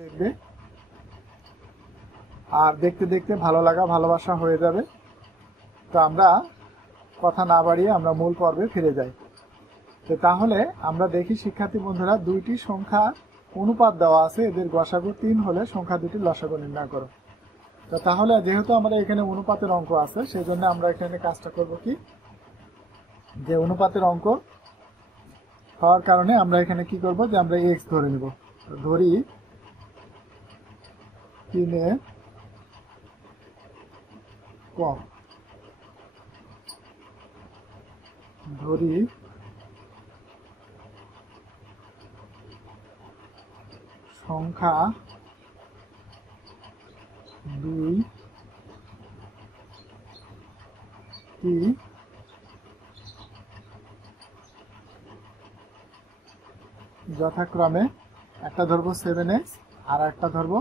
দেখবে আর দেখতে দেখতে ভালো লাগা ভালোবাসা হয়ে যাবে। তো আমরা কথা না বাড়িয়ে আমরা মূল পর্বে ফিরে যাই। তো তাহলে আমরা দেখি শিক্ষার্থী বন্ধুরা, দুইটি সংখ্যা অনুপাত দেওয়া আছে, এদের গসাগু 3 হলে সংখ্যা দুটির লসাগু নির্ণয় করো। তো তাহলে যেহেতু আমাদের এখানে অনুপাতের অঙ্ক আছে, সেই জন্য আমরা এখানে কাজটা করব কি, যে অনুপাতের অঙ্ক হওয়ার কারণে আমরা এখানে কি করব, যে আমরা এক্স ধরে নিব। ধরি 3 কম, ধরি সংখ্যা 2টি যথাক্রমে একটা ধরবো 7x আর একটা ধরবো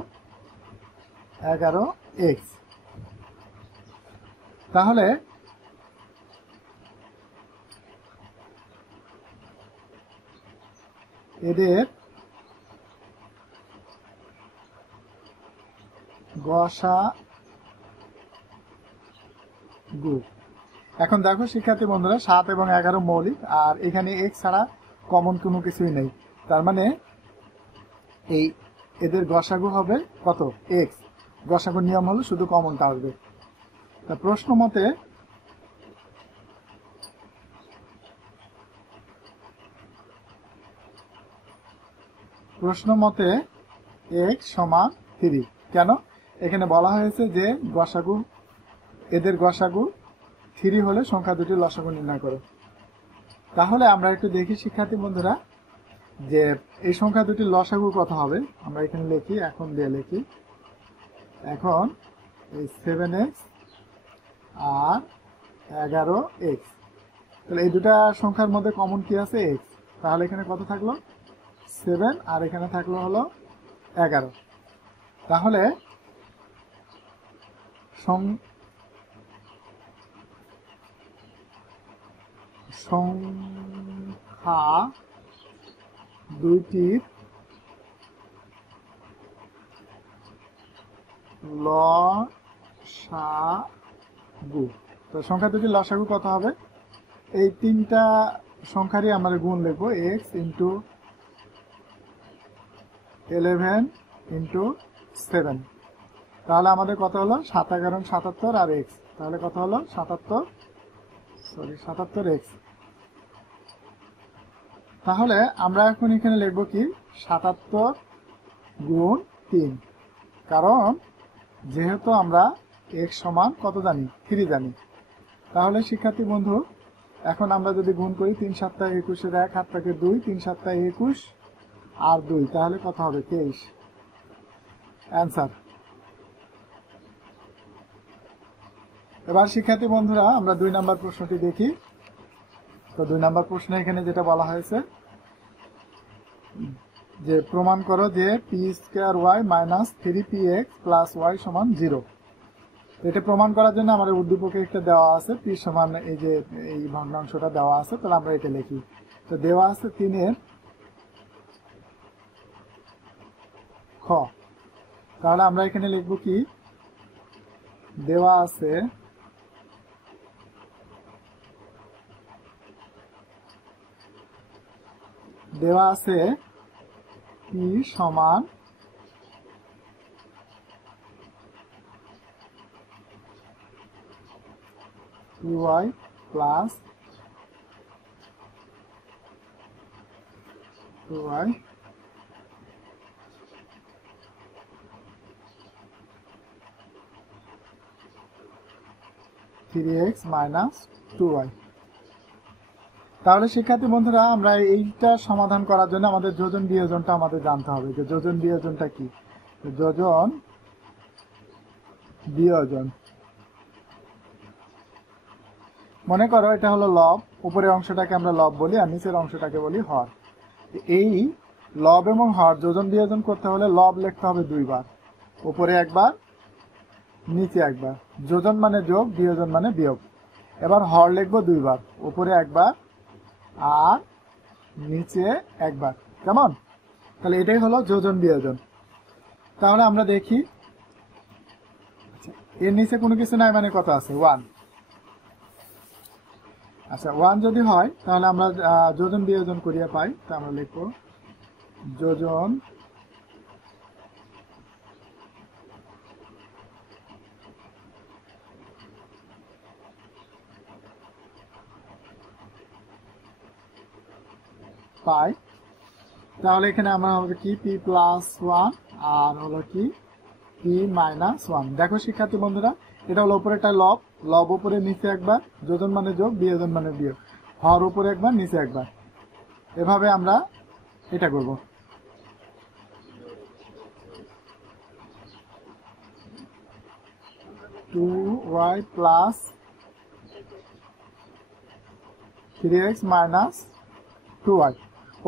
11x। তাহলে এদের গসাগু, এখন দেখো শিক্ষার্থী বন্ধুরা, 7 এবং 11 মৌলিক, আর এখানে x ছাড়া কমন কোনো কিছুই নেই। তার মানে এই এদের গসাগু হবে কত, x। গসাগুর নিয়ম হলো শুধু কমনটা আসবে। তা প্রশ্ন মতে x সমান 3। কেন? এখানে বলা হয়েছে যে গসাগু, এদের গসাগু 3 হলে সংখ্যা দুটির লসাগু নির্ণয় করো। তাহলে আমরা একটু দেখি শিক্ষার্থী বন্ধুরা, যে এই সংখ্যা দুটির লসাগু কত হবে। আমরা এখানে লিখি, এখন দিয়ে লিখি, এখন এই 7x আর 11x, তাহলে এই দুটা সংখ্যার মধ্যে কমন কি আছে, x। তাহলে এখানে কত থাকলো, 7, আর এখানে থাকলো হলো 11। তাহলে সংখ্যা দুইটির লসাগু, তো সংখ্যা দুটির লসাগু কত হবে, এই তিনটা সংখ্যারই আমরা গুণ লিখবো, x ইন্টু 11 ইন্টু 7। তাহলে আমাদের কত হলো, 7 11 77 আর x, তাহলে কত হলো 77x। তাহলে আমরা এখন এখানে লিখবো কি, 77 গুণ 3, কারণ যেহেতু আমরা x সমান কত জানি, 3 জানি। তাহলে শিক্ষার্থী বন্ধু, এখন আমরা যদি গুণ করি, 3 7 21 এর 1 হাত থেকে 2, 3 7 21 আর 2, তাহলে কত হবে, 23 অ্যান্সার। এবার শিক্ষার্থী বন্ধুরা, আমরা 2 নম্বর প্রশ্নটি দেখি। তো 2 নম্বর প্রশ্নে এখানে যেটা বলা হয়েছে, যে প্রমাণ করো যে p² minus 3px plus y সমান 0। এটা প্রমাণ করার জন্য আমাদের উদ্দীপকে একটা দেওয়া আছে, p সমান এই যে এই ভগ্নাংশটা দেওয়া আছে, তাহলে আমরা এটা লিখি। তো দেওয়া আছে 3 খ, তাহলে আমরা এখানে লিখব কি, দেওয়া আছে p সমান 2y plus 2y (3x minus 2y)। তাহলে শিক্ষার্থী বন্ধুরা, আমরা এইটা সমাধান করার জন্য আমাদের যোজন বিয়োজনটা আমাদের জানতে হবে, যে যোজন বিয়োজনটা কি। যোজন বিয়োজন, মনে করো এটা হলো লব, উপরের অংশটাকে আমরা লব বলি আর নিচের অংশটাকে বলি হর। এই লব এবং হর যোজন বিয়োজন করতে হলে লব লিখতে হবে 2 বার, উপরে একবার নিচে একবার। যোজন মানে যোগ, বিয়োজন মানে বিয়োগ। এবার হর লিখবো 2 বার, উপরে একবার আর নিচে একবার, কেমন? তাহলে এটাই হলো যোজন বিয়োজন। তাহলে আমরা দেখি এর নিচে কোনো কিছু নাই মানে কত আছে 1। আচ্ছা 1 যদি হয় তাহলে আমরা যোজন বিয়োজন করিয়া পাই, তা আমরা লিখব যোজন পাই। তাহলে এখানে আমরা হবে কি p প্লাস 1 আর হলো কি p মাইনাস 1। দেখো শিক্ষার্থী বন্ধুরা, এটা হলো উপরেটা লব, লব উপরে নিচে একবার, যোজন মানে যোগ, বিয়োজন মানে বিয়োগ, হর উপরে একবার নিচে একবার, এভাবে আমরা এটা করব। Two Y plus 3x minus 2y,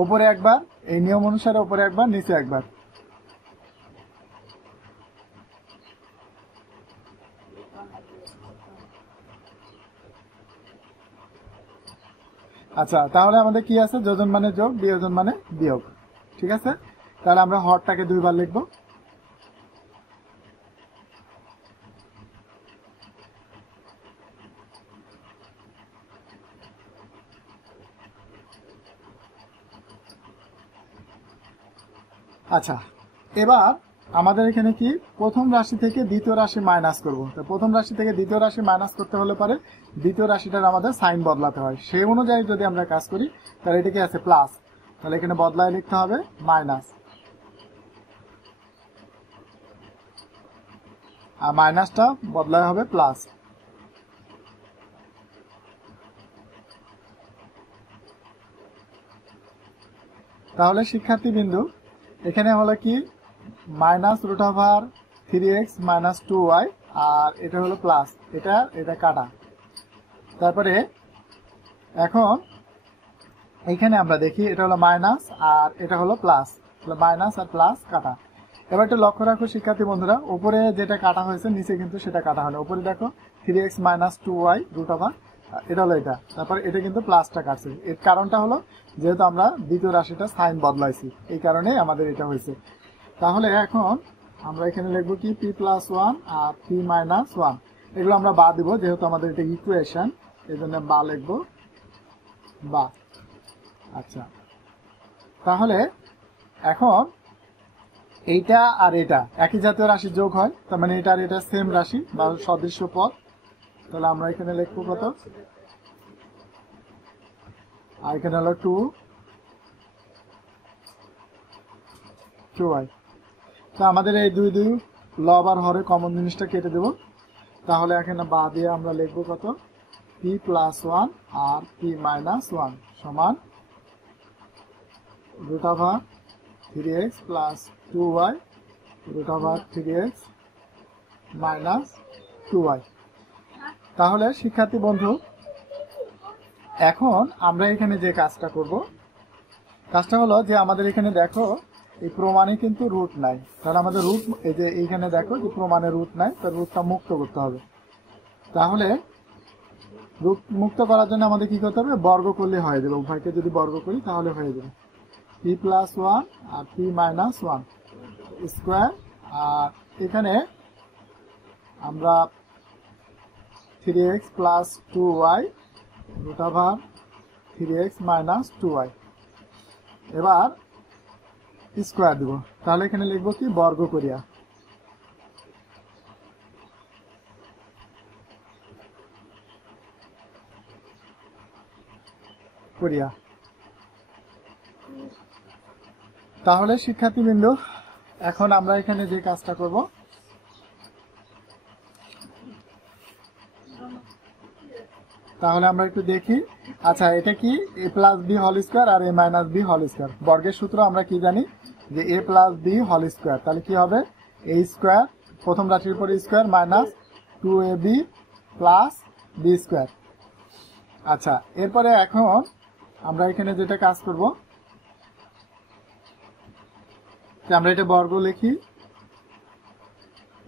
উপরে একবার, এই নিয়ম অনুসারে উপরে একবার নিচে একবার। আচ্ছা তাহলে আমাদের কি আছে, যোজন মানে যোগ, বিয়োজন মানে বিয়োগ। ঠিক আছে, তাহলে আমরা হরটাকে দুইবার লিখব। আচ্ছা এবার আমাদের এখানে কি প্রথম রাশি থেকে দ্বিতীয় রাশি মাইনাস করব। তো প্রথম রাশি থেকে দ্বিতীয় রাশি মাইনাস করতে হলে পারে দ্বিতীয় রাশিটার আমাদের সাইন বদলাতে হয়, সেই অনুযায়ী যদি আমরা কাজ করি তাহলে এটা কি আছে প্লাস, তাহলে এখানে বদলায় লিখতে হবে মাইনাস, আর মাইনাসটা বদলায় হবে প্লাস। তাহলে শিক্ষার্থী বিন্দু এখানে হলো কি minus root over 3x minus 2y, আর এটা হলো প্লাস, এটা কাটা। তারপরে এখন এখানে আমরা দেখি এটা হলো মাইনাস আর এটা হলো প্লাস, মাইনাস আর প্লাস কাটা। এবার একটু লক্ষ্য রাখো শিক্ষার্থী বন্ধুরা, উপরে যেটা কাটা হয়েছে নিচে কিন্তু সেটা কাটা হয়নি। উপরে দেখো 3x minus 2y root over, এটা হলো এটা, তারপর এটা কিন্তু প্লাসটা কাটছে। এর কারণটা হলো যেহেতু আমরা দ্বিতীয় রাশিটা সাইন বদলাইছি, এই কারণে আমাদের এটা হয়েছে। তাহলে এখন আমরা এখানে লিখবো কি p প্লাস 1 আর p মাইনাস 1, এগুলো আমরা বা দিব যেহেতু আমাদের এটা ইকুয়েশন, এই জন্য বা লিখবো বা। আচ্ছা তাহলে এখন এইটা আর এটা একই জাতীয় রাশি যোগ হয়, তার মানে এটা আর এটা সেম রাশি বা সদৃশ্য পদ। তাহলে আমরা এখানে লিখবো কত, আর এখানে হলো 2y। তো আমাদের এই দুই দুই লব আর হরে কমন জিনিসটা কেটে দেব। তাহলে এখানে বা দিয়ে আমরা লিখবো কত, p প্লাস 1 আর p মাইনাস 1 সমান root over 3x plus 2y root over 3x minus 2y। তাহলে শিক্ষার্থী বন্ধু এখন আমরা এখানে যে কাজটা করব, কাজটা হলো যে আমাদের এখানে দেখো এই প্রমাণে কিন্তু রুট নাই, তাহলে আমাদের রুট এই যে এইখানে দেখো যে প্রমাণে রুট নাই, তার রুটটা মুক্ত করতে হবে। তাহলে রুট মুক্ত করার জন্য আমাদের কি করতে হবে, বর্গ করলে হয়ে যাবে, উভয়কে যদি বর্গ করি তাহলে হয়ে যাবে p প্লাস 1 আর p মাইনাস 1 স্কোয়ার, আর এখানে আমরা 3x plus 2y root over 3x minus 2y, এবার স্কোয়ার দিব। তাহলে এখানে লিখবো কি বর্গ করিয়া, তাহলে শিক্ষার্থীবৃন্দ এখন আমরা এখানে যে কাজটা করব, তাহলে আমরা একটু দেখি। আচ্ছা এটা কি a plus B whole square আর a minus B whole square, বর্গের সূত্র আমরা কি জানি যে a plus B whole square, তাহলে কি হবে a স্কোয়ার প্রথম রাশির উপর square minus 2ab plus B square. আচ্ছা এরপরে এখন আমরা এখানে যেটা কাজ করব, আমরা এটা বর্গ লিখি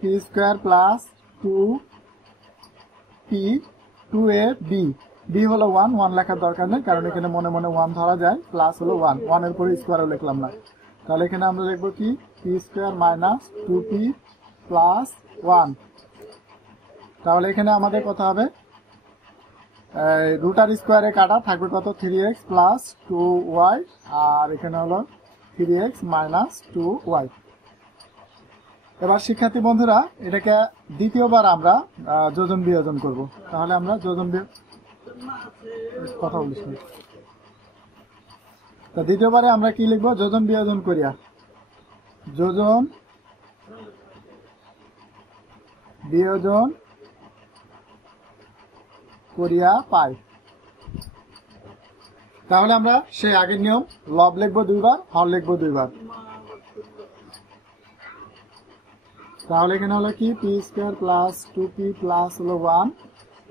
p square plus 2p 2ab, b হলো 1 লেখার দরকার নেই কারণ এখানে মনে মনে 1 ধরা যায়, প্লাস হলো 1 এর পরে স্কোয়ারও লিখলাম না। তাহলে এখানে আমরা লিখবো কি p P square minus 2p plus 1। তাহলে এখানে আমাদের কত হবে, রুটার স্কোয়ারে কাটা থাকবে কত 3x প্লাস 2y, আর এখানে হলো 3x মাইনাস 2y। এবার শিক্ষার্থী বন্ধুরা এটাকে দ্বিতীয়বার আমরা যোজন বিয়োজন করব। তাহলে আমরা যোজন কথা বলিস না, তা দ্বিতীয়বারে আমরা কি লিখবো, যোজন বিয়োজন করিয়া, যোজন বিয়োজন করিয়া পাই। তাহলে আমরা সেই আগের নিয়ম, লব লিখবো দুইবার, হর লিখবো দুইবার। তাহলে এখানে হলো কি P square plus 2p plus হলো 1,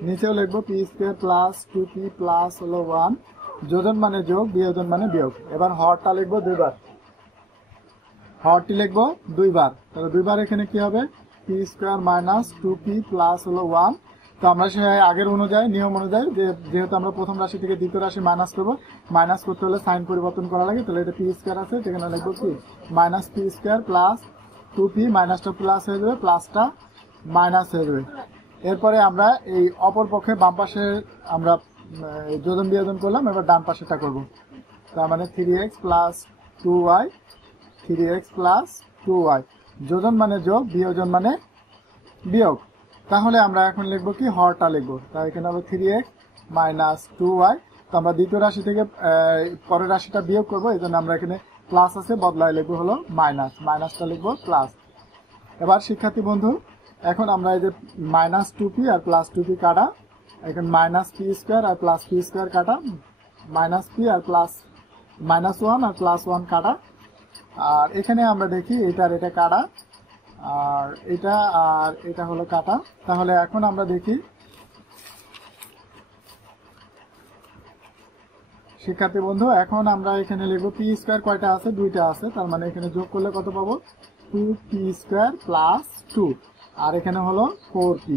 নিচেও লিখবো P square plus 2p plus হলো 1। যোজন মানে যোগ, বিয়োজন মানে বিয়োগ। এবার হরটা লিখবো দুইবার, হরটি লিখবো দুইবার। তাহলে দুইবার এখানে কি হবে, P square minus 2p plus হলো 1। তো আমরা সে আগের অনুযায়ী, নিয়ম অনুযায়ী, যেহেতু আমরা প্রথম রাশি থেকে দ্বিতীয় রাশি মাইনাস করবো, মাইনাস করতে হলে সাইন পরিবর্তন করা লাগে। তাহলে এটা পি স্কোয়ার আছে, সেখানে লিখবো কি minus P square plus 2p, মাইনাসটা প্লাস হয়ে যাবে, প্লাসটা মাইনাস হয়ে যাবে। এরপরে আমরা এই অপর পক্ষে বাম পাশে আমরা যোজন বিয়োজন করলাম, এবার ডান পাশেটা করবো। তার মানে 3x plus 2y, 3x plus 2y। যোজন মানে যোগ, বিয়োজন মানে বিয়োগ। তাহলে আমরা এখন লিখবো কি হরটা লিখবো, তাই এখানে হবে 3x মাইনাস 2y। তো আমরা দ্বিতীয় রাশি থেকে পরের রাশিটা বিয়োগ করবো, এই জন্য আমরা এখানে প্লাস আছে, বদলায় লিখবো হলো মাইনাস, মাইনাসটা লিখবো প্লাস। এবার শিক্ষার্থী বন্ধু এখন আমরা এই যে মাইনাস 2p আর প্লাস 2p কাটা, এখন মাইনাস পি স্কোয়ার আর প্লাস পি স্কোয়ার কাটা, minus P R plus minus 1 আর প্লাস 1 কাটা। আর এখানে আমরা দেখি এটা আর এটা কাটা, আর এটা হলো কাটা। তাহলে এখন আমরা দেখি শিক্ষার্থী বন্ধু, এখন আমরা এখানে লিখবো পি স্কোয়ার কয়টা আছে, দুইটা আছে। তার মানে এখানে যোগ করলে কত পাবো, 2p স্কোয়ার প্লাস 2, আর এখানে হলো 4p।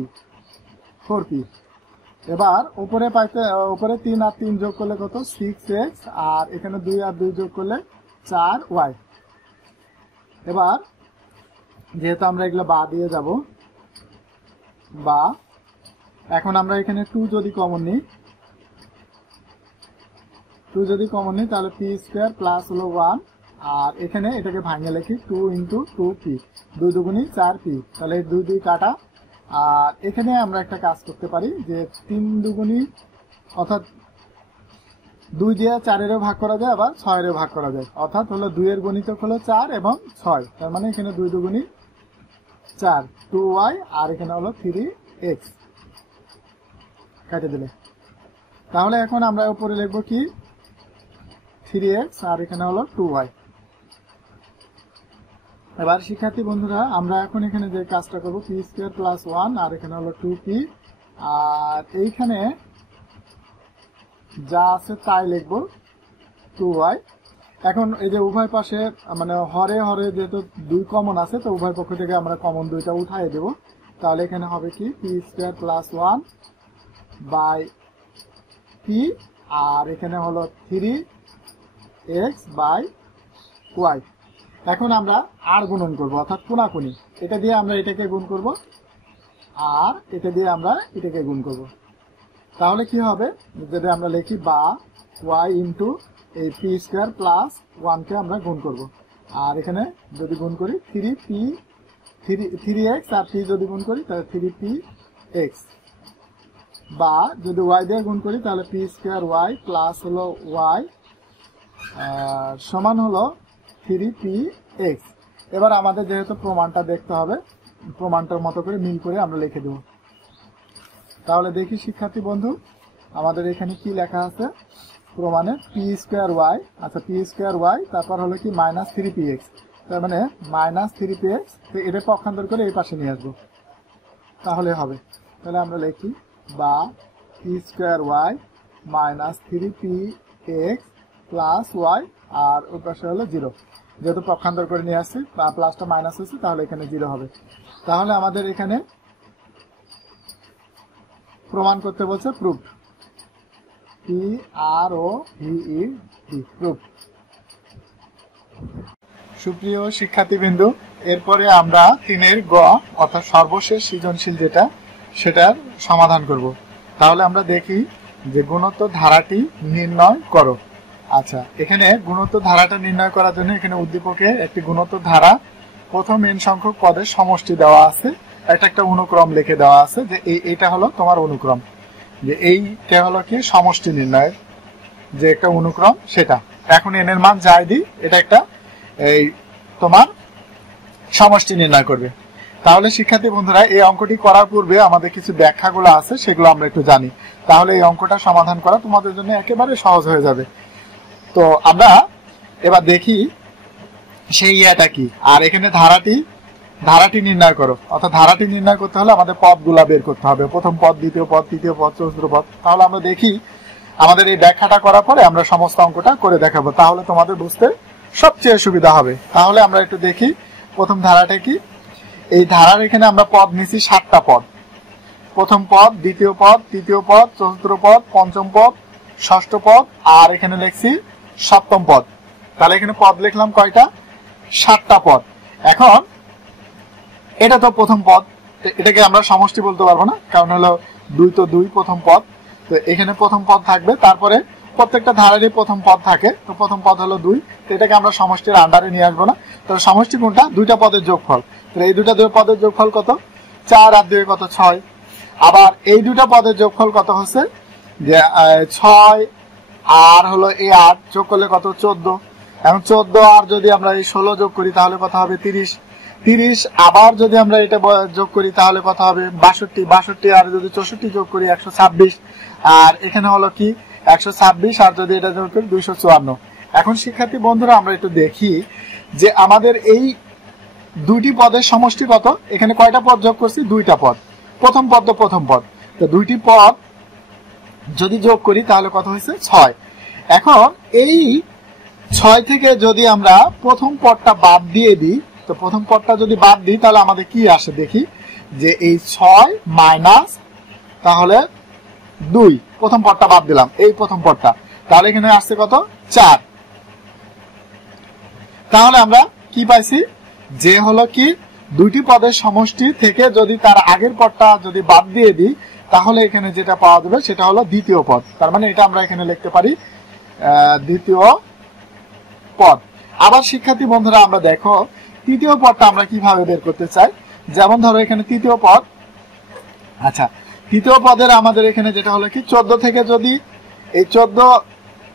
এবার উপরে পাইতে, উপরে 3 আর 3 যোগ করলে কত 6x, আর এখানে 2 আর 2 যোগ করলে 4y। এবার যেহেতু আমরা এগুলো বা দিয়ে যাব, বা এখন আমরা এখানে 2 যদি কমন নিই, তাহলে পি স্কোয়ার প্লাস হলো 1, আর এখানে এটাকে ভাঙে লিখি 2 ইন্টু 2p, 2 দুগুণি 4p। তাহলে 2 2 কাটা। আর এখানে আমরা একটা কাজ করতে পারি যে 3 দুগুণি, অর্থাৎ 2 দিয়ে 4-এরও ভাগ করা যায়, আবার 6-এরও ভাগ করা যায়। অর্থাৎ হলো 2 এর গণিতক হলো 4 এবং 6, তার মানে এখানে 2 দুগুণি 4, 2y, আর এখানে হলো 3x কেটে দিলে। তাহলে এখন আমরা উপরে লিখবো কি 3x, আর এখানে হলো 2y। এবার শিক্ষার্থী বন্ধুরা আমরা এখন এখানে যে কাজটা করবো, পি স্কোয়ার প্লাস 1, আর এখানে হলো 2p, আর এইখানে যা আছে তাই লিখবো 2y। এখন এই যে উভয় পাশে মানে হরে হরে যেহেতু 2 কমন আছে, তো উভয় পক্ষ থেকে আমরা কমন 2টা উঠাই দেব। তাহলে এখানে হবে কি P square plus 1 by p, আর এখানে হলো 3x বাই y। এখন আমরা আর গুণন করব, অর্থাৎ কোনাকুনি, এটা দিয়ে আমরা এটাকে গুণ করব, আর এটা দিয়ে আমরা এটাকে গুণ করব। তাহলে কি হবে, যদি আমরা লিখি বা y ইন্টু এই পি স্কোয়ার প্লাস 1কে আমরা গুণ করব, আর এখানে যদি গুণ করি 3x আর p যদি গুণ করি তাহলে 3px, বা যদি y দিয়ে গুণ করি তাহলে পি স্কোয়ার y প্লাস হলো y সমান হলো 3px। এবার আমাদের যেহেতু প্রমাণটা দেখতে হবে, প্রমাণটার মতো করে মিল করে আমরা লিখে দেব। তাহলে দেখি শিক্ষার্থী বন্ধু আমাদের এখানে কি লেখা আছে প্রমাণে, পি স্কোয়ার ওয়াই, আচ্ছা পি স্কোয়ার ওয়াই, তারপর হলো কি মাইনাস 3px, তার মানে মাইনাস 3px। তো এটা পক্ষান্তর করে এই পাশে নিয়ে আসবো, তাহলে হবে। তাহলে আমরা লিখি বা P square Y minus 3px plus Y, আর ওই পাশে হলো 0, যেহেতু পক্ষান্তর করে নিয়ে আসছি বা প্লাসটা মাইনাস হচ্ছে, তাহলে এখানে 0 হবে। তাহলে আমাদের এখানে প্রমাণ করতে বলছে প্রুফ, PROVED, প্রুফ। সুপ্রিয় শিক্ষার্থীবৃন্দু, এরপরে আমরা 3 গ অর্থাৎ সর্বশেষ সৃজনশীল যেটা সেটার সমাধান করব। তাহলে আমরা দেখি যে গুণোত্তর ধারাটি নির্ণয় করো। আচ্ছা, এখানে গুণোত্তর ধারাটা নির্ণয় করার জন্য এখানে উদ্দীপকে একটি গুণোত্তর ধারা প্রথম n সংখ্যক পদের সমষ্টি দেওয়া আছে, একটা অনুক্রম লিখে দেওয়া আছে যে এইটা হলো তোমার অনুক্রম, যে এইটা হলো কি সমষ্টি নির্ণয়ের যে একটা অনুক্রম সেটা। এখন n এর মান যাই দিই, এটা একটা এই তোমার সমষ্টি নির্ণয় করবে। তাহলে শিক্ষার্থী বন্ধুরা, এই অঙ্কটি করার পূর্বে আমাদের কিছু ব্যাখ্যাগুলো আছে, সেগুলো আমরা একটু জানি, তাহলে এই অঙ্কটা সমাধান করা তোমাদের জন্য একেবারে সহজ হয়ে যাবে। তো আমরা এবার দেখি সেই ইয়েটা কি। আর এখানে ধারাটি নির্ণয় করো, অর্থাৎ ধারাটি নির্ণয় করতে হলে আমাদের পদগুলা বের করতে হবে, প্রথম পদ, দ্বিতীয় পদ, তৃতীয় পদ, চতুর্থ পদ। তাহলে আমরা দেখি, আমাদের এই ব্যাখ্যাটা করার পরে আমরা সমস্ত অঙ্কটা করে দেখাবো, তাহলে তোমাদের বুঝতে সবচেয়ে সুবিধা হবে। তাহলে আমরা একটু দেখি প্রথম ধারাটা কি। এই ধারার এখানে আমরা পদ নিছি 7টা পদ, প্রথম পদ, দ্বিতীয় পদ, তৃতীয় পদ, চতুর্থ পদ, পঞ্চম পদ, ষষ্ঠ পদ, আর এখানে লিখছি সপ্তম পদ। তাহলে এখানে পদ লিখলাম কয়টা? 7টা পদ। এখন এটা তো প্রথম পদ, এটাকে আমরা সমষ্টি বলতে পারবো না, কারণ হলো 2 তো 2 প্রথম পদ। তো এখানে প্রথম পদ থাকবে, তারপরে প্রত্যেকটা ধারারই প্রথম পদ থাকে, তো প্রথম পদ হলো 2, তো এটাকে আমরা সমষ্টির আন্ডারে নিয়ে আসবো না। তো সমষ্টি কোনটা? 2টা পদের যোগফল। তো এই 2টা পদের যোগফল কত? 4 আর 2 কত? 6। আবার এই 2টা পদের যোগফল কত হচ্ছে? যে 6 আর হলো এই 8 যোগ করলে কত? 14। এখন 14 আর যদি আমরা এই 16 যোগ করি তাহলে কত হবে? 30। 30 আবার যদি আমরা এটা যোগ করি তাহলে কত হবে? 62। 62 আর যদি 64 যোগ করি 126। আর এখানে হলো কি 126 আর যদি এটা যোগ করি 254। এখন শিক্ষার্থী বন্ধুরা, আমরা একটু দেখি যে আমাদের এই 2টি পদের সমষ্টি কত। এখানে কয়টা পদ যোগ করছি? 2টা পদ। প্রথম পদ তো প্রথম পদ, তো 2টি পদ যদি যোগ করি তাহলে কত হয়েছে? 6। এখন এই 6 থেকে যদি আমরা প্রথম পদটা বাদ দিয়ে দিই, তো প্রথম পদটা যদি বাদ দিই তাহলে আমাদের কি আসে দেখি, যে এই 6 মাইনাস তাহলে 2, প্রথম পদটা বাদ দিলাম, এই প্রথম পদটা, তাহলে এখানে আসছে কত? 4। তাহলে আমরা কি পাইছি, যে হলো কি 2টি পদের সমষ্টি থেকে যদি তার আগের পদটা যদি বাদ দিয়ে দিই তাহলে এখানে যেটা পাওয়া যাবে সেটা হলো দ্বিতীয় পদ। তার মানে এটা আমরা এখানে লিখতে পারি দ্বিতীয় পদ। আবার শিক্ষার্থী বন্ধুরা, আমরা দেখো তৃতীয় পদটা আমরা কিভাবে বের করতে চাই। যেমন ধরো এখানে তৃতীয় পদ, আচ্ছা তৃতীয় পদের আমাদের এখানে যেটা হলো কি 14 থেকে যদি এই 14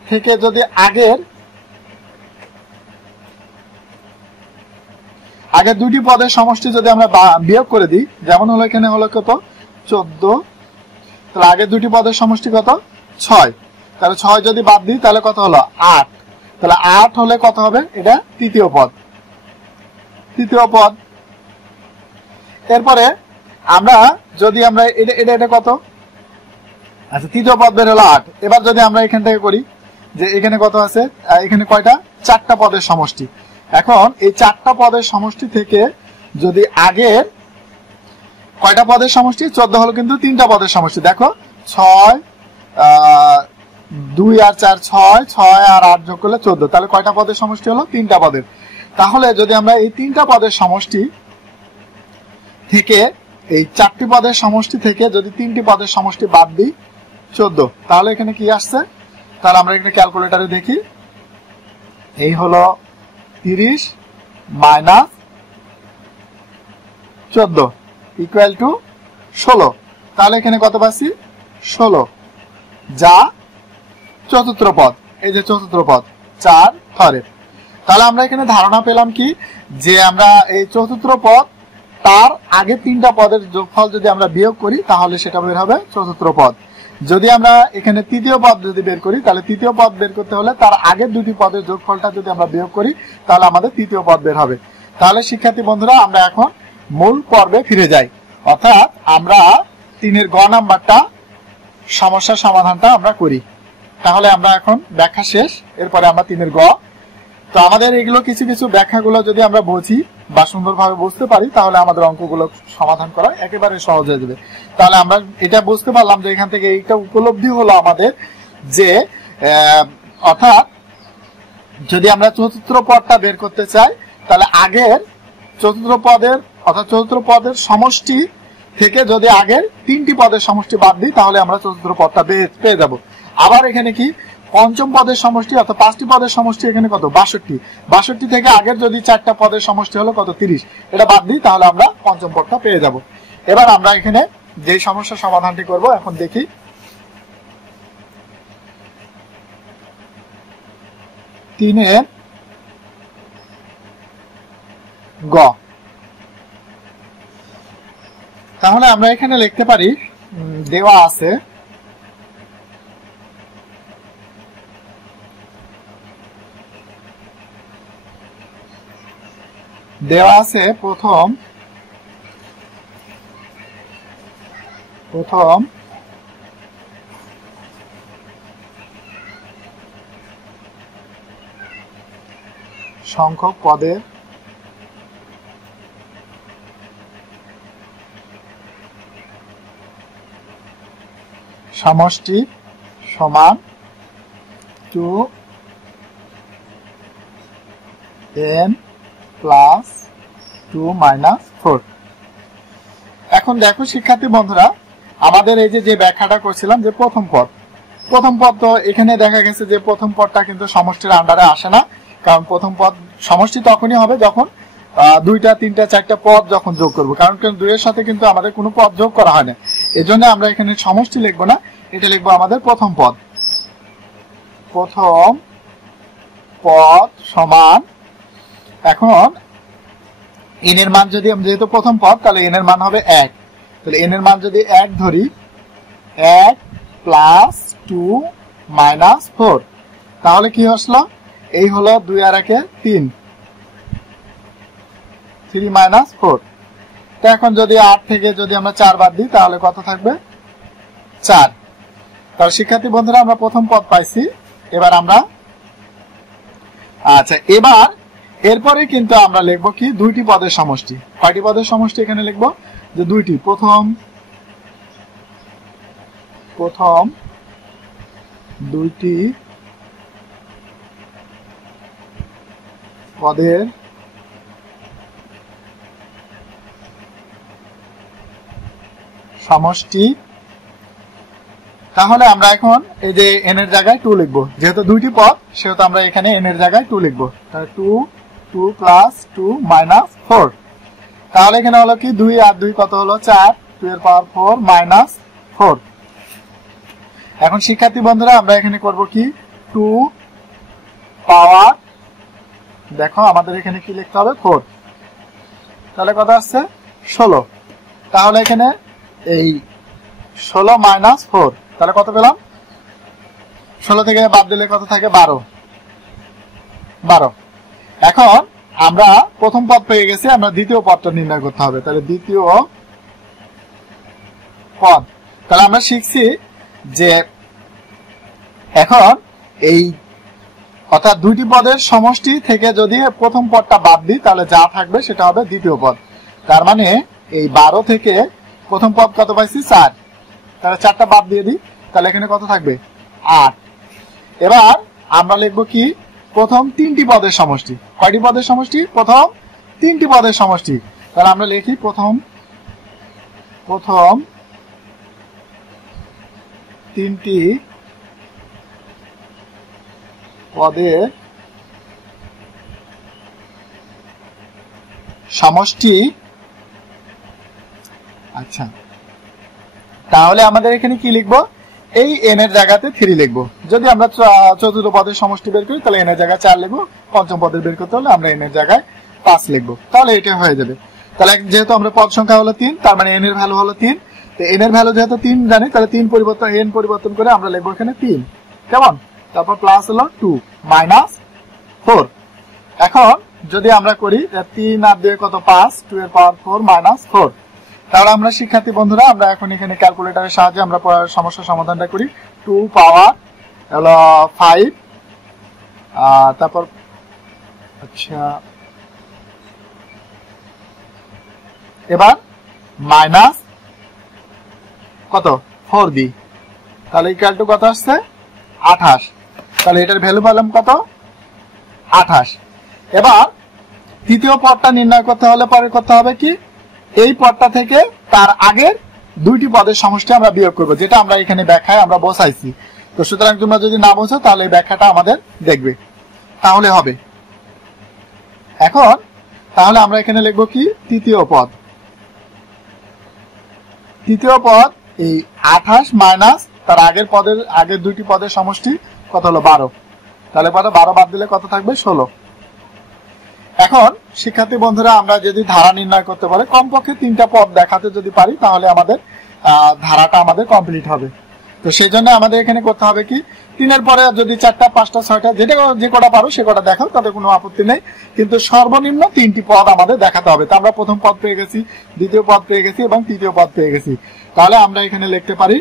থেকে যদি আগের 2টি পদের সমষ্টি যদি আমরা বিয়োগ করে দিই, যেমন হলো এখানে হলো কত? 14, তাহলে আগের 2টি পদের সমষ্টি কত? 6। তাহলে 6 যদি বাদ দিই তাহলে কত হলো? 8। তাহলে 8 হলে কত হবে? এটা তৃতীয় পদ। এরপরে আমরা যদি আমরা এটা কত? আচ্ছা, তৃতীয় পদ বের হলো 8। এবার যদি আমরা এখান থেকে করি যে এখানে কত আছে, এখানে কয়টা? 4টা পদের সমষ্টি। এখন এই 4টা পদের সমষ্টি থেকে যদি আগের কয়টা পদের সমষ্টি? 14 হলো কিন্তু 3টা পদের সমষ্টি। দেখো 6, 2 আর 4 6, 6 আর 8 যোগ করলে 14, তাহলে কয়টা পদের সমষ্টি হলো? 3টা পদের। তাহলে যদি আমরা এই 3টা পদের সমষ্টি থেকে এই 4টি পদের সমষ্টি থেকে যদি 3টি পদের সমষ্টি বাদ দিই 14, তাহলে এখানে কি আসছে? তাহলে আমরা এখানে ক্যালকুলেটরে দেখি, এই হলো 30 মাইনাস 14 ইকুয়াল টু 16। তাহলে এখানে কত পাচ্ছি? 16, যা চতুর্থ পদ। এই যে চতুর্থ পদ 4 থরের। তাহলে আমরা এখানে ধারণা পেলাম কি, যে আমরা এই চতুর্থ পদ তার আগে 3টা পদের যোগফল যদি আমরা বিয়োগ করি তাহলে সেটা বের হবে চতুর্থ পদ। যদি আমরা এখানে তৃতীয় পদ যদি বের করি তাহলে তৃতীয় পদ বের করতে হলে তার আগের 2টি পদের যোগফলটা যদি আমরা বিয়োগ করি তাহলে আমাদের তৃতীয় পদ বের হবে। তাহলে শিক্ষার্থী বন্ধুরা, আমরা এখন মূল পর্বে ফিরে যাই, অর্থাৎ আমরা 3 গ নাম্বারটা সমস্যার সমাধানটা আমরা করি। তাহলে আমরা এখন ব্যাখ্যা শেষ, এরপরে আমরা 3 গ। তো আমাদের এগুলো কিছু কিছু ব্যাখ্যাগুলো যদি আমরা বুঝি বা সুন্দরভাবে বুঝতে পারি তাহলে আমাদের অঙ্কগুলো সমাধান করা একেবারে সহজ হয়ে যাবে। তাহলে আমরা এটা বুঝতে পারলাম যে এখান থেকে এইটা উপলব্ধি হলো আমাদের, যে অর্থাৎ যদি আমরা চতুর্থ পদটা বের করতে চাই তাহলে আগের চতুর্থ পদের অর্থাৎ চতুর্থ পদের সমষ্টি থেকে যদি আগের 3টি পদের সমষ্টি বাদ দিই তাহলে আমরা চতুর্থ পদটা পেয়ে যাব। আবার এখানে কি পঞ্চম পদের সমষ্টি অর্থাৎ 5টি পদের সমষ্টি এখানে কত 62, 62 থেকে আগের যদি 4টা পদের সমষ্টি হলো কত 30, এটা বাদ দিই তাহলে আমরা পঞ্চম পদটা পেয়ে যাব। এবার আমরা এখানে যে সমস্যার সমাধানটি করব এখন দেখি। তিনের গ, তাহলে আমরা এখানে লিখতে পারি দেওয়া আছে প্রথম সংখ্যক পদের সমষ্টি সমান 2n প্লাস 2 মাইনাস 4। এখন দেখো শিক্ষার্থী বন্ধুরা, আমাদের এই যে ব্যাখ্যাটা করছিলাম যে প্রথম পদ তো এখানে দেখা গেছে যে প্রথম পদটা কিন্তু সমষ্টির আন্ডারে আসে না, কারণ প্রথম পদ সমষ্টি তখনই হবে যখন 2টা 3টা 4টা পদ যখন যোগ করব, কারণ 2 এর সাথে কিন্তু আমাদের কোনো পদ যোগ করা হয় না। এজন্য আমরা এখানে সমষ্টি লিখবো না, এটা লিখবো আমাদের প্রথম পদ সমান। এখন n এর মান যদি যেহেতু প্রথম পদ তাহলে n এর মান হবে 1, তাহলে n এর মান যদি 1 ধরি 1 প্লাস 2 মাইনাস 4, তাহলে কি আসলো এই হলো 2 আর 1 3 মাইনাস 4। তো এখন যদি 8 থেকে যদি আমরা 4 বাদ দিই তাহলে কত থাকবে 4। তাহলে শিক্ষার্থী বন্ধুরা আমরা প্রথম পদ পাইছি। এবার আমরা এবার এরপরে কিন্তু আমরা লিখবো কি 2টি পদের সমষ্টি। কয়টি পদের সমষ্টি এখানে লিখবো যে 2টি। প্রথম 2টি পদের সমষ্টি। তাহলে আমরা এখন এই যে n এর জায়গায় 2 লিখবো, যেহেতু 2টি পদ সেহেতু আমরা এখানে n এর জায়গায় 2 লিখবো। তাহলে 2 প্লাস 2 মাইনাস 4, তাহলে এখানে হলো কি 2 আর 2 কত হলো 4, 2 এর পাওয়ার 4 মাইনাস 4। এখন শিক্ষার্থী বন্ধুরা আমরা এখানে করব কি 2 পাওয়ার, দেখো আমাদের এখানে কি লিখতে হবে 4, তাহলে কত আসছে 16। তাহলে এখানে এই 16 মাইনাস 4, তাহলে কত পেলাম 16 থেকে বাদ দিলে কত থাকে 12। এখন আমরা প্রথম পদ পেয়ে গেছি, আমরা দ্বিতীয় পদটা নির্ণয় করতে হবে। তাহলে দ্বিতীয় পদ, তাহলে আমরা শিখছি যে এখন এই অর্থাৎ 2টি পদের সমষ্টি থেকে যদি প্রথম পদটা বাদ দিই তাহলে যা থাকবে সেটা হবে দ্বিতীয় পদ। তার মানে এই 12 থেকে প্রথম পদ কত পাইছি 4, তাহলে 4টা বাদ দিয়ে দিই তাহলে এখানে কত থাকবে 8। এবার আমরা লিখবো কি প্রথম 3টি পদের সমষ্টি। কয়টি পদের সমষ্টি? প্রথম 3টি পদের সমষ্টি। তাহলে আমরা লিখি প্রথম 3টি পদের সমষ্টি। আচ্ছা, তাহলে আমাদের এখানে কি লিখবো, এই n এর জায়গাতে 3 লিখবো। যদি আমরা চতুর্থ পদের সমষ্টি বের করি তাহলে n এর জায়গায় 4 লিখবো, পঞ্চম পদের বের করতে হলে আমরা n এর জায়গায় 5 লিখবো, তাহলে এটা হয়ে যাবে। তাহলে যেহেতু আমরা পদ সংখ্যা হলো 3, তার মানে n এর ভ্যালু হলো 3, তো n এর ভ্যালু যেহেতু 3 জানি তাহলে n পরিবর্তন করে আমরা লিখবো এখানে 3, কেমন, তারপর প্লাস হলো 2 মাইনাস 4। এখন যদি আমরা করি 3 আর 2 কত 5, 2 এর পাওয়ার 4 মাইনাস 4। তাহলে আমরা শিক্ষার্থী বন্ধুরা আমরা এখন এখানে ক্যালকুলেটরের সাহায্যে আমরা সমস্যার সমাধানটা করি। 2 পাওয়ার হলো 5, তারপর আচ্ছা এবার মাইনাস কত 4 দিই, তাহলে ইকুয়াল টু কত আসছে 28। তাহলে এটার ভ্যালু পেলাম কত 28। এবার তৃতীয় পদটা নির্ণয় করতে হলে পরে করতে হবে কি, এই পদটা থেকে তার আগের দুইটি পদের সমষ্টি আমরা বিয়োগ করব, যেটা আমরা এখানে ব্যাখ্যায় আমরা বসাইছি। তো সুতরাং তোমরা যদি না বোঝো তাহলে এই ব্যাখ্যাটা আমাদের দেখবে, তাহলে হবে। এখন তাহলে আমরা এখানে লিখবো কি, তৃতীয় পদ। তৃতীয় পদ এই 28 মাইনাস তার আগের দুইটি পদের সমষ্টি কত হলো 12, তাহলে পরে 12 বাদ দিলে কত থাকবে 16। এখন শিক্ষার্থী বন্ধুরা, আমরা যদি ধারা নির্ণয় করতে পারি, কমপক্ষে 3টা পদ দেখাতে যদি পারি, তাহলে আমাদের ধারাটা আমাদের কমপ্লিট হবে। তো সেই জন্য আমাদের এখানে করতে হবে কি, 3-এর পরে যদি 4টা 5টা 6টা যে কটা পারো সে কটা দেখাও, তাতে কোনো আপত্তি নেই, কিন্তু সর্বনিম্ন 3টি পদ আমাদের দেখাতে হবে। তো আমরা প্রথম পদ পেয়ে গেছি, দ্বিতীয় পদ পেয়ে গেছি এবং তৃতীয় পদ পেয়ে গেছি। তাহলে আমরা এখানে লিখতে পারি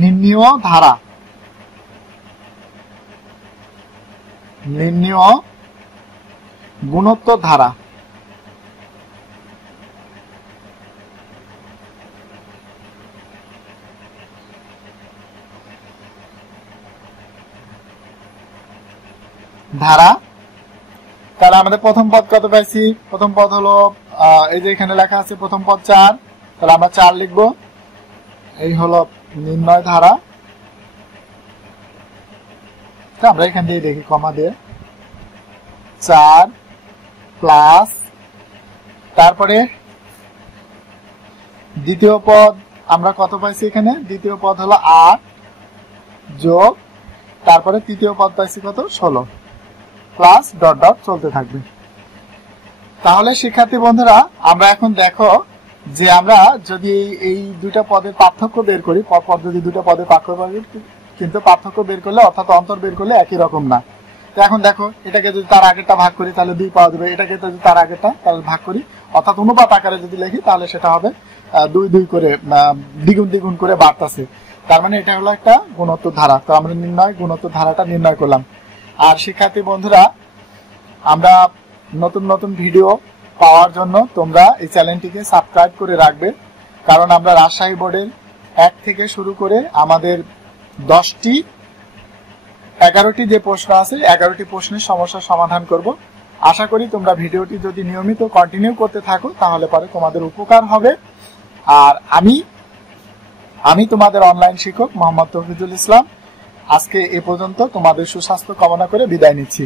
নির্ণীয় ধারা, নির্ণীয় গুণোত্তর ধারা। ধারা, তাহলে আমাদের প্রথম পদ কত পাইছি, প্রথম পদ হলো এই যে এখানে লেখা আছে প্রথম পদ 4, তাহলে আমরা 4 লিখবো। এই হলো নির্ণয় ধারা, আমরা এখান দিয়ে দেখি কমা দিয়ে 4 প্লাস, তারপরে দ্বিতীয় পদ আমরা কত পাইছি, এখানে দ্বিতীয় পদ হলো 8 যোগ, তারপরে তৃতীয় পদ পাইছি কত 16 প্লাস ডট ডট চলতে থাকবে। তাহলে শিক্ষার্থী বন্ধুরা, আমরা এখন দেখো যে আমরা যদি এই দুইটা পদের পার্থক্য বের করি, পদ্ধতি দুটো পদের পার্থক্য, কিন্তু পার্থক্য বের করলে অর্থাৎ অন্তর বের করলে একই রকম না। তো এখন দেখো, এটাকে যদি তার আগেরটা ভাগ করি তাহলে 2 পাওয়া যাবে, এটাকে যদি তার আগেরটা তাহলে ভাগ করি, অর্থাৎ অনুপাত আকারে যদি লিখি তাহলে সেটা হবে 2 করে দ্বিগুণ করে বাড়তেছে। তার মানে এটা হলো একটা গুণোত্তর ধারা। তো আমরা গুণোত্তর ধারাটা নির্ণয় করলাম। আর শিক্ষার্থী বন্ধুরা, আমরা নতুন নতুন ভিডিও পাওয়ার জন্য তোমরা এই চ্যানেলটিকে সাবস্ক্রাইব করে রাখবে, কারণ আমরা রাজশাহী বোর্ডের 1 থেকে শুরু করে আমাদের 11টি যে প্রশ্ন আছে, 11টি প্রশ্নের সমস্যার সমাধান করব। আশা করি তোমরা ভিডিওটি যদি নিয়মিত কন্টিনিউ করতে থাকো তাহলে পরে তোমাদের উপকার হবে। আর আমি তোমাদের অনলাইন শিক্ষক মোহাম্মদ তৌফিকুল ইসলাম। আজকে এ পর্যন্ত, তোমাদের সুস্বাস্থ্য কামনা করে বিদায় নিচ্ছি।